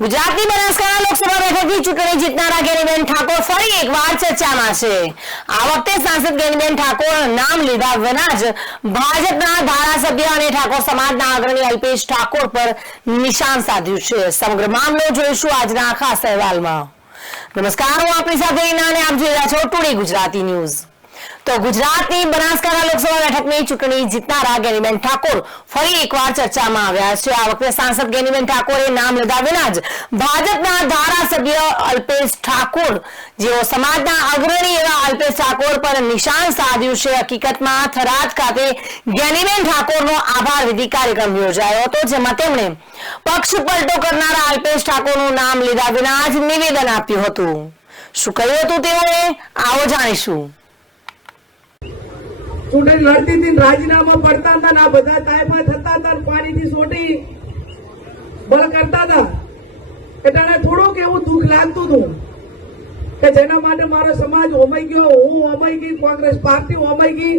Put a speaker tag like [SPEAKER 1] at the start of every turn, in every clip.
[SPEAKER 1] ગુજરાતની બનાસકાંઠા લોકસભા બેઠકની ચૂંટણી જીતનારા ગેનીબેન ઠાકોર ફરી એકવાર ચર્ચામાં છે. આ વખતે સાંસદ ગેનીબેન ઠાકોર નામ લીધા વિના જ ભાજપના ધારાસભ્ય અને ઠાકોર સમાજના અગ્રણી અલ્પેશ ઠાકોર પર નિશાન સાધ્યું છે. સમગ્ર મામલો જોઈશું આજના ખાસ અહેવાલમાં. નમસ્કાર, હું આપની સાથે હિના અને આપ જોઈ રહ્યા છો ટુડે ગુજરાતી ન્યૂઝ. તો ગુજરાતની બનાસકાંઠા લોકસભા બેઠકની ચૂંટણી જીતનારા ગેનીબેન ઠાકોર ફરી એકવાર ચર્ચામાં આવ્યા છે. આ વખતે સાંસદ ગેનીબેન ઠાકોરે નામ લીધા જ ભાજપના ધારાસભ્ય અલ્પેશ ઠાકોર, જેઓ સમાજના અગ્રણી એવા અલ્પેશ ઠાકોર પર નિશાન સાધ્યું છે. હકીકતમાં થરાદ ખાતે ગેનીબેન ઠાકોરનો આભાર વિધિ કાર્યક્રમ યોજાયો હતો, જેમાં તેમણે પક્ષ પલટો કરનારા અલ્પેશ ઠાકોરનું નામ લીધા વિના જ નિવેદન આપ્યું હતું. શું કહ્યું હતું તેઓએ? આવો જાણીશું.
[SPEAKER 2] ચૂંટણી લડતી હતી રાજીનામા પડતા હતા ને આ બધા તાયફા થતા હતા પાણીથી સોટી બળ કરતા હતા. એટલે થોડુંક એવું દુઃખ લાગતું હતું કે જેના માટે મારો સમાજ હોમાઈ ગયો, હું હોમાઈ ગઈ, કોંગ્રેસ પાર્ટી હોમાઈ ગઈ.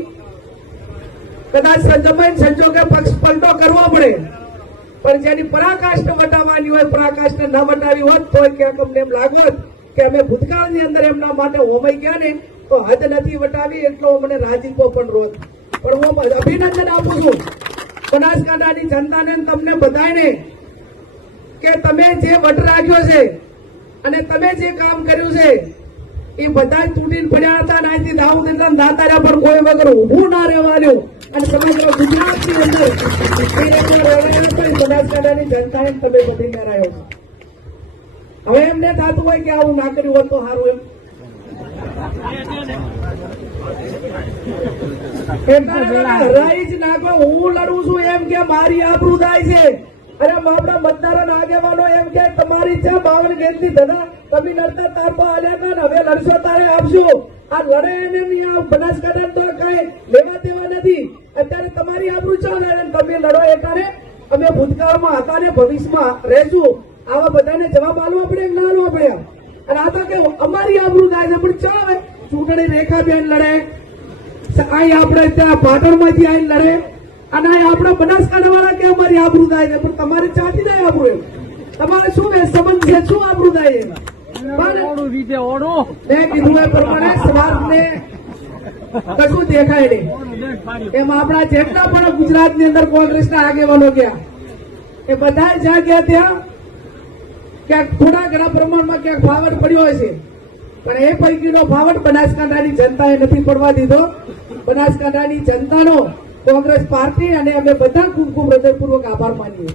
[SPEAKER 2] કદાચ સંજમાઈ સંજોગે પક્ષ પલટો કરવો પડે. પણ જેની પરાકાષ્ઠ વટાવવાની હોય, પરાકાષ્ઠ ન વટાવી હોત તો ક્યાંક અમને એમ લાગત કે અમે ભૂતકાળની અંદર એમના માટે હોમાઈ ગયા ને. તો હદ નથી વટાવી, એટલો મને રાજીપો પણ રોત પણ હું અભિનંદન આપું છું. બનાસકાંઠાની જનતાને તમને બધાને કે તમે જે વટ રાખ્યો છે અને તમે જે કામ કર્યું છે, એ બધા તૂટીને પડ્યા હતા અને આજથી દાઉદ એટલા દાતારા પર કોઈ વગર ઊભું ના રહેવાનું અને સમગ્ર ગુજરાતની અંદર બનાસકાંઠાની જનતાને તમે કરાયો છો હવે એમને થતું હોય કે આવું ના કર્યું હોત તો સારું એમ. તમારી આ લડે એને તો કઈ લેવા દેવા નથી. અત્યારે તમારી આબરૂ ચાલે અને તમે લડો એટલે અમે ભૂતકાળમાં હતા ને ભવિષ્યમાં રહેશું. આવા બધાને જવાબ આલવો પડે ના આલવો પડે અને આ તો કે અમારી આબરૂ થાય છે, પણ ચાલો હવે ચૂંટણી રેખાબેન લડે. અહીં આપણે ત્યાં પાટણમાંથી આવીને લડે. અને અહીં આપણે બનાસકાંઠા વાળા કે અમારી આબરૂ થાય છે, પણ તમારે ચાટી નહીં આબરૂ એમ. તમારે શું એ સંબંધ છે? શું આબરૂ થાય એમ? મેં કીધું એ પ્રમાણે સમાજને કશું દેખાય નહીં. એમ આપણા જેટલા પણ ગુજરાતની અંદર કોંગ્રેસના આગેવાનો ગયા, એ બધા જ્યાં ગયા ત્યાં ક્યાંક થોડા ઘણા પ્રમાણમાં ક્યાંક ફાવટ પડ્યો હશે પણ એ પૈકીનો ફાવટ બનાસકાંઠાની જનતાએ નથી પડવા દીધો. બનાસકાંઠાની જનતાનો કોંગ્રેસ પાર્ટી અને અમે બધા ખૂબ ખૂબ હૃદયપૂર્વક આભાર માનીએ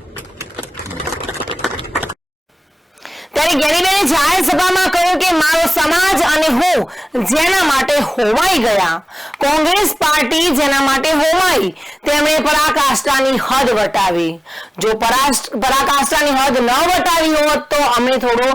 [SPEAKER 1] ત્યારે ગેરીબેને જાહેર સભામાં કહ્યું કે મારો સમાજ અને હું જેના માટે હોમાઈ ગયા. કોંગ્રેસ પાર્ટી જેના માટે હોમાઈ. તેમણે પરાકાષ્ઠાની હદ વટાવી. જો પરાકાષ્ઠાની હદ ન વટાવી હોત તો અમને થોડો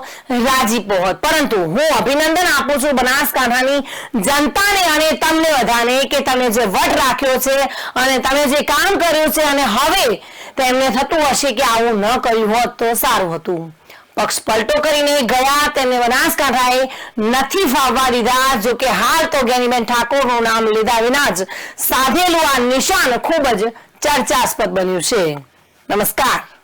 [SPEAKER 1] રાજીપો હોત પરંતુ હું અભિનંદન આપું છું બનાસકાંઠાની જનતાને અને તમને બધાને કે તમે જે વટ રાખ્યો છે અને તમે જે કામ કર્યું છે અને હવે તેમને થતું હશે કે આવું ન કર્યું હોત તો સારું હતું. પક્ષ પલટો કરીને ગયા, તેમને બનાસકાંઠાએ નથી ફાવવા દીધા, જો કે હાલ તો જ્ઞાનીબેન ઠાકોરનું નામ લીધા વિના જ સાધેલું આ નિશાન ખૂબ જ ચર્ચાસ્પદ બન્યું છે. નમસ્કાર.